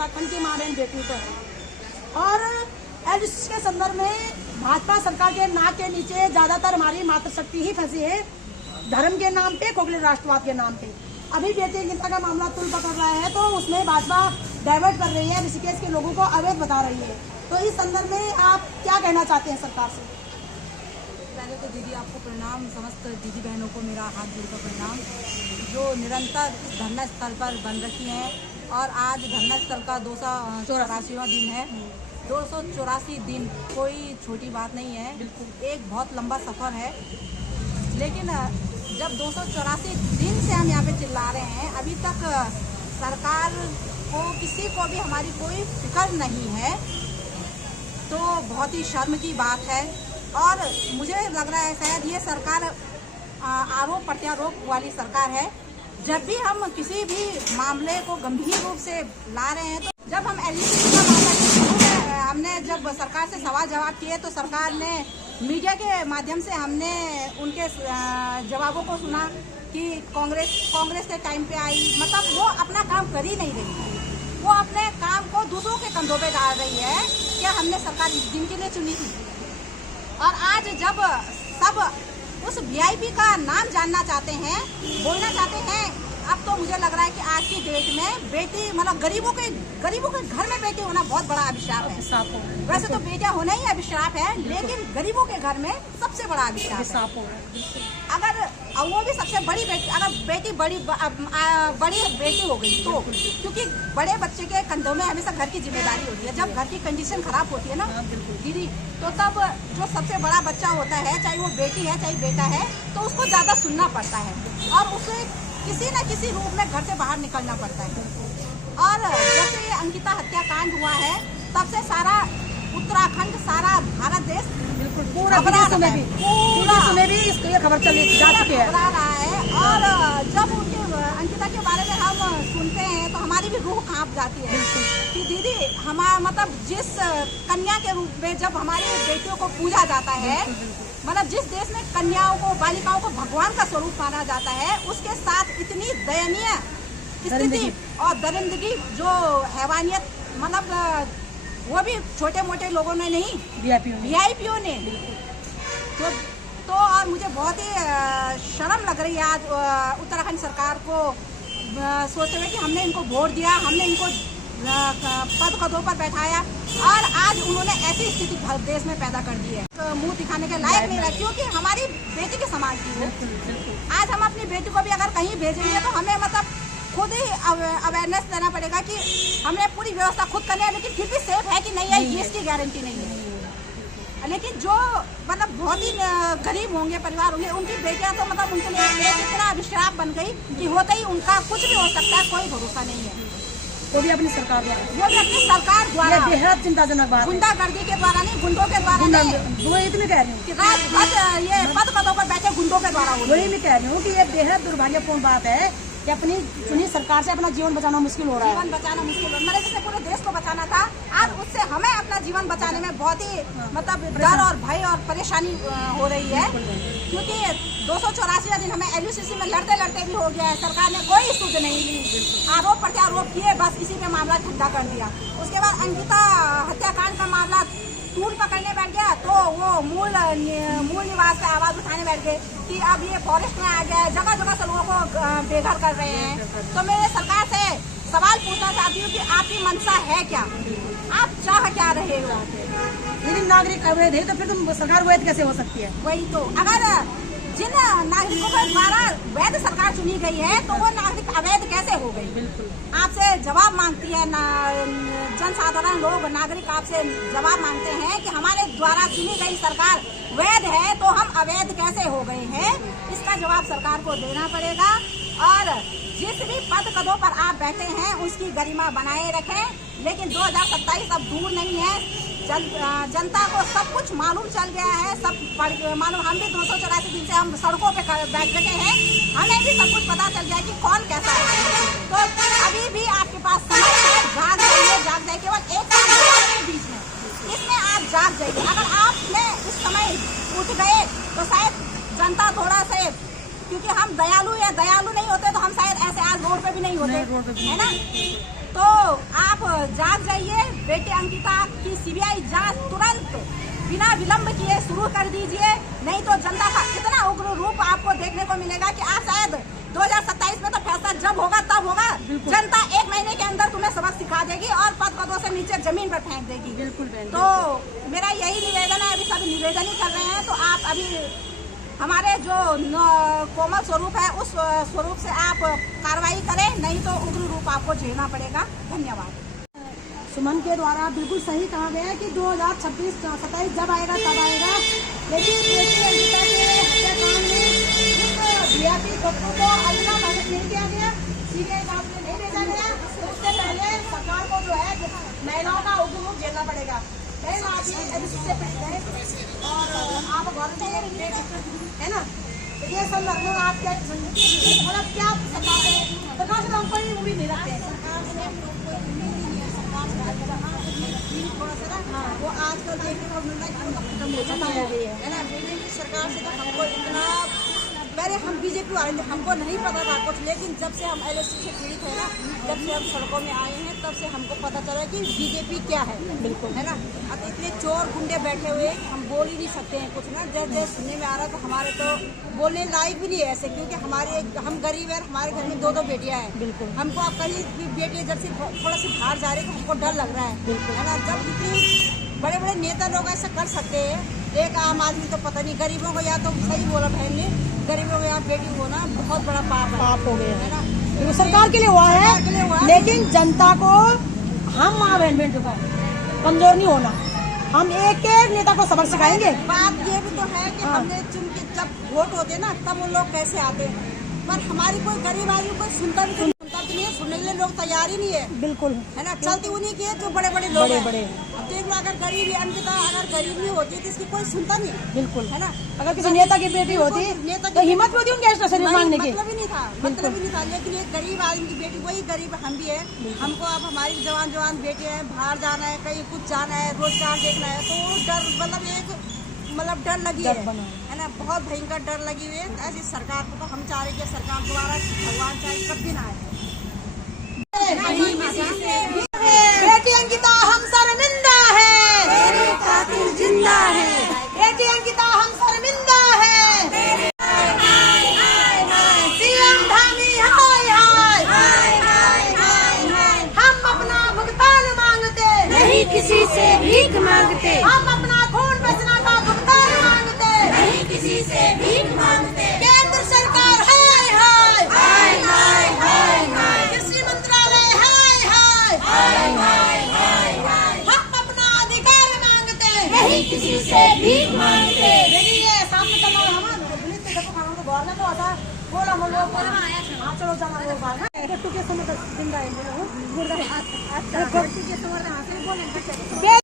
उत्तराखंड की माँ बहन बेटी तो है। और एलजीसी के संदर्भ में भाजपा सरकार के नाक के नीचे ज्यादातर हमारी मातृशक्ति ही फंसी है, धर्म के नाम पे, खोखले राष्ट्रवाद के नाम पे। अभी बेटी गीता का मामला तुल पकड़ रहा है तो उसमें भाजपा डाइवर्ट कर रही है, ऋषिकेश के लोगों को अवैध बता रही है। तो इस संदर्भ में आप क्या कहना चाहते हैं सरकार से? पहले तो दीदी आपको प्रणाम, समस्त दीदी बहनों को मेरा हाथ जोड़कर प्रणाम, जो निरंतर इस धरना स्थल पर बन रखी हैं। और आज धरना स्थल का 284वां दिन है। 284 दिन कोई छोटी बात नहीं है, एक बहुत लंबा सफ़र है। लेकिन जब 284 दिन से हम यहाँ पे चिल्ला रहे हैं, अभी तक सरकार को, किसी को भी हमारी कोई फिक्र नहीं है, तो बहुत ही शर्म की बात है। और मुझे लग रहा है शायद ये सरकार आरोप प्रत्यारोप वाली सरकार है। जब भी हम किसी भी मामले को गंभीर रूप से ला रहे हैं, तो जब हम एलजीसी का मामला हमने जब सरकार से सवाल जवाब किए तो सरकार ने मीडिया के माध्यम से हमने उनके जवाबों को सुना कि कांग्रेस के टाइम पे आई, मतलब वो अपना काम कर ही नहीं रही है। वो अपने काम को दूसरों के कंधों पे डाल रही है कि हमने सरकार इस दिन के लिए चुनी थी। और आज जब सब उस वीआईपी का नाम जानना चाहते हैं, बोलना चाहते हैं, अब तो मुझे लग रहा है कि आज की डेट में बेटी, मतलब गरीबों के घर में बेटी होना बहुत बड़ा अभिशाप है। वैसे तो बेटियां होना ही अभिशाप है, लेकिन गरीबों के घर में सबसे बड़ा अभिशाप है। अगर वो भी सबसे बड़ी बेटी, अगर बेटी बड़ी बेटी हो गई तो, क्योंकि बड़े बच्चे के कंधों में हमेशा घर की जिम्मेदारी होती है। जब घर की कंडीशन खराब होती है ना दीदी, तो तब जो सबसे बड़ा बच्चा होता है, चाहे वो बेटी है चाहे बेटा है, तो उसको ज़्यादा सुनना पड़ता है और उसे किसी न किसी रूप में घर से बाहर निकलना पड़ता है। और जब से ये अंकिता हत्याकांड हुआ है, तब से सारा उत्तराखंड, सारा भारत देश पूरा भी इसको ये खबर चली जा चुकी है, घबरा रहा है। और जब उनके अंकिता के बारे में हम सुनते हैं तो हमारी भी रूह कांप जाती है कि दीदी, हमारा मतलब जिस कन्या के रूप में जब हमारी बेटियों को पूजा जाता है, मतलब जिस देश में कन्याओं को, बालिकाओं को भगवान का स्वरूप माना जाता है, उसके साथ इतनी दयनीय स्थिति और दरिंदगी, जो हैवानियत, मतलब वो भी छोटे मोटे लोगों ने नहीं, वीआईपीओ ने। तो और मुझे बहुत ही शर्म लग रही है आज उत्तराखंड सरकार को सोचते हुए कि हमने इनको वोट दिया, हमने इनको पदों पर बैठाया और आज उन्होंने ऐसी स्थिति देश में पैदा कर दी है, मुंह दिखाने के लायक नहीं रहा, क्योंकि हमारी बेटी के समान थी वो। आज हम अपनी बेटी को भी अगर कहीं भेजेंगे तो हमें मतलब खुद ही अवेयरनेस देना पड़ेगा कि हमने पूरी व्यवस्था खुद करनी है, लेकिन फिर भी सेफ है कि नहीं है, ये इसकी गारंटी नहीं है। लेकिन जो मतलब बहुत ही गरीब होंगे, परिवार होंगे, उनकी बेटियां तो मतलब उनके लिए इतना अभिशाप बन गई कि होते ही उनका कुछ भी हो सकता है, कोई भरोसा नहीं है। वो भी अपनी सरकार द्वारा बेहद चिंताजनक बात, गुंडागर्दी के द्वारा नहीं, गुंडों के द्वारा नहीं। वो इतनी कह रही हूँ कि ये पदों पर बैठे गुंडों के द्वारा, वही मैं कह रही हूँ कि ये बेहद दुर्भाग्यपूर्ण बात है कि अपनी चुनी सरकार से अपना जीवन बचाना मुश्किल हो रहा है। जीवन बचाना मुश्किल है, मतलब जैसे पूरे देश को बचाना था, आज उससे हमें अपना जीवन बचाने में बहुत ही मतलब डर और भय और परेशानी हो रही है, क्योंकि 284वां दिन हमें एलयूसीसी में लड़ते लड़ते भी हो गया है। सरकार ने कोई सुध नहीं ली, आरोप प्रत्यारोप किए, बस इसी में मामला ठंडा कर दिया। उसके बाद अंकिता हत्याकांड का मामला टूल पकड़ने बैठ गया, तो वो मूल निवास पे आवाज उठाने बैठ गए कि अब ये फॉरेस्ट में आ गया है, जगह जगह से लोगों को बेघर कर रहे हैं। तो मैं सरकार से सवाल पूछना चाहती हूँ कि आपकी मंशा है क्या, आप चाह क्या रहे हो? यदि नागरिक अवैध है तो फिर तुम सरकार वैध कैसे हो सकती है? वही तो, अगर जिन नागरिकों के द्वारा वैध सरकार चुनी गई है तो वो नागरिक अवैध कैसे हो गई? बिल्कुल आपसे जवाब मांगती है जनसाधारण लोग, नागरिक आपसे जवाब मांगते हैं कि हमारे द्वारा चुनी गई सरकार वैध है तो हम अवैध कैसे हो गए हैं? इसका जवाब सरकार को देना पड़ेगा। और जिस भी पदों पर आप बैठे हैं उसकी गरिमा बनाए रखें, लेकिन 2027 अब दूर नहीं है। जनता को सब कुछ मालूम चल गया है, सब मालूम। हम भी 284 दिन से हम सड़कों पे बैठ बैठे हैं, हमें भी सब कुछ पता चल गया कि कौन कैसा है। तो अभी भी आपके पास समय है, जाग जाइए, केवल एक साल बीच में, इसमें आप जाग जाइए। अगर आपने इस समय उठ गए तो शायद जनता थोड़ा से, क्योंकि हम दयालु नहीं होते तो हम शायद ऐसे आज रोड पे भी नहीं होते, है ना? तो आप जाग जाइए, बेटे अंकिता की सीबीआई जांच तुरंत बिना विलंब किए शुरू कर दीजिए, नहीं तो जनता का इतना उग्र रूप आपको देखने को मिलेगा कि आज शायद 2027 में तो फैसला जब होगा तब होगा, जनता 1 महीने के अंदर तुम्हें सबक सिखा देगी और पदों से नीचे जमीन पर फेंक देगी। बिल्कुल। तो मेरा यही निवेदन है, अभी सभी निवेदन ही कर रहे हैं, तो आप अभी हमारे जो कोमल स्वरूप है उस स्वरूप से आप कार्रवाई करें, नहीं तो उग्र रूप आपको झेलना पड़ेगा। धन्यवाद। सुमन के द्वारा बिल्कुल सही कहा गया है कि 2026-27 जब आएगा तब आएगा, लेकिन बेटी अंकिता के हत्याकांड में उस वीआईपी डॉक्टर को अगला भगत नहीं किया गया, सीबीआई जांच में नहीं भेजा गया, उससे पहले सरकार को जो है महिलाओं का उग्र रूप झेलना पड़ेगा। आप से पीड़ित है और आप है ना, तो ये संदर्भ में आप क्या मतलब क्या सरकार से हम कोई उम्मीद नहीं रखते हैं। वो आजकल देखने को मिल रहा है ना, सरकार से तो हमको इतना पहले हम बीजेपी वाले थे, हमको नहीं पता था कुछ, लेकिन जब से हम एलएसटी से पीड़ित है ना, जब से हम सड़कों में आए हैं तब से हमको पता चला कि बीजेपी क्या है। बिल्कुल है ना। अब इतने चोर गुंडे बैठे हुए हम बोल ही नहीं सकते हैं कुछ ना, जैसे सुनने में आ रहा है, तो हमारे तो बोलने लायक भी नहीं है ऐसे, क्योंकि हम गरीब है, हमारे घर में 2 बेटियां हैं। बिल्कुल। हमको अब कहीं भी बेटी जब से थोड़ा सी बाहर जा रही है तो हमको डर लग रहा है। बिल्कुल है ना। जब इतनी बड़े बड़े नेता लोग ऐसा कर सकते हैं, एक आम आदमी तो पता नहीं, गरीबों को या तो सही बोला बहन ने, गरीबों को यहाँ बेटी होना बहुत बड़ा पाप हो गया है ना। तो सरकार के लिए हुआ है, लेकिन जनता को हम माँ बहन बहन चुका है, कमजोर नहीं होना, हम एक एक नेता को सबक सिखाएंगे। बात ये भी तो है कि हमने चुन के जब वोट होते ना तब वो लोग कैसे आते हैं, पर हमारी कोई गरीब आदमी कोई सुनता भी नहीं है, सुनने के लिए लोग तैयार ही नहीं है। बिल्कुल है ना। चलती उन्हीं की है जो बड़े बड़े लोग हैं। बड़े अब देख लो, अगर गरीब अंकिता अगर गरीब नहीं होती तो इसकी कोई सुनता नहीं। बिल्कुल है ना। अगर किसी नेता की बेटी होती तो हिम्मत होती उनके एक्स्ट्रा सर्विस मांगने की, मतलब ही नहीं था, लेकिन एक गरीब आदमी की बेटी, वही गरीब हम भी है, हमको अब हमारी जवान बेटी है, बाहर जाना है, कहीं कुछ जाना है, रोजगार देखना है, तो डर डर लगी है ना, बहुत भयंकर डर लगी हुई है। ऐसी सरकार को तो हम चाह रहे कि सरकार दोबारा भगवान चाहे कभी ना आए। बेटी अंकिता हम शर्मिंदा है, कातिल जिंदा है, बेटी अंकिता हम शर्मिंदा है, सीएम धामी हाय हाय, हम अपना भुगतान मांगते, नहीं किसी से भीख मांगते, हम अपना खून पसीना का भुगतान मांगते, नहीं किसी से भीख मांगते। केंद्र सरकार हाय हाय, कृषि मंत्रालय हाय हाय, हम अपना अधिकार मांगते, नहीं किसी से भीख मांगते। देखिए सामने चलो हम पुलिस से देखो खाना तो गौरला तो आता बोला हम लोग हाँ चलो जाना लोग बाहर गट्टू के समय जिंदा है गुर्दा के समय बोले